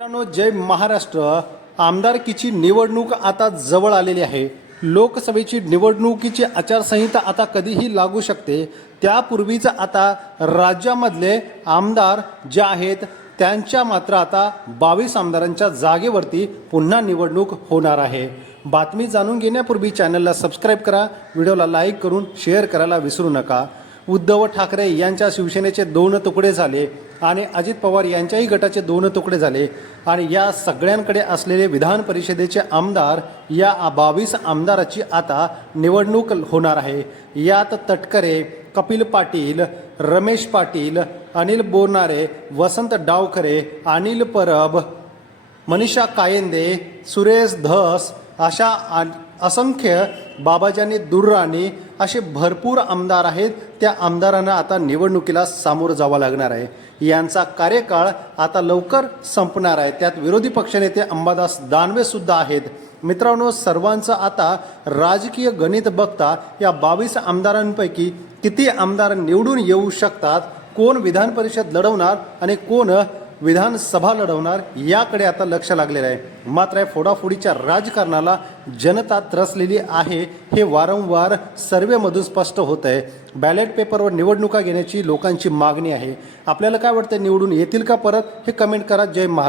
मित्रांनो जय महाराष्ट्र. आमदारकीची निवडणूक आता जवळ आलेली आहे. लोकसभेची निवडणुकीची आचारसंहिता आता कधीही लागू शकते. त्यापूर्वीच आता राज्यामधले आमदार जे आहेत त्यांच्या मात्र आता बावीस आमदारांच्या जागेवरती पुन्हा निवडणूक होणार आहे. बातमी जाणून घेण्यापूर्वी चॅनलला सबस्क्राईब करा. व्हिडिओला लाईक करून शेअर करायला विसरू नका. उद्धव ठाकरे यांच्या शिवसेनेचे दोन तुकडे झाले आणि अजित पवार यांच्याही गटाचे दोन तुकडे झाले. आणि या सगळ्यांकडे असलेले विधान परिषदेचे आमदार या बावीस आमदाराची आता निवडणूक होणार आहे. यात तटकरे कपिल पाटील रमेश पाटील अनिल बोरनारे वसंत डावखरे अनिल परब मनीषा कायंदे सुरेश धस अशा आ- असंख्य बाबाजानी दुर्राणी असे भरपूर आमदार आहेत. त्या आमदारांना आता निवडणुकीला सामोरं जावं लागणार आहे. यांचा कार्यकाळ आता लवकर संपणार आहे. त्यात विरोधी पक्षनेते अंबादास दानवे सुद्धा आहेत. मित्रांनो सर्वांचं आता राजकीय गणित बघता या बावीस आमदारांपैकी किती आमदार निवडून येऊ शकतात? कोण विधान परिषद लढवणार आणि कोण विधानसभा लढवणार याकडे आता लक्ष लागलेलं आहे. मात्र या फोडाफोडीच्या राजकारणाला जनता त्रसलेली आहे हे वारंवार सर्वेमधून स्पष्ट होत आहे. बॅलेट पेपरवर निवडणुका घेण्याची लोकांची मागणी आहे. आपल्याला काय वाटतं निवडून येतील का परत? हे कमेंट करा. जय महाराज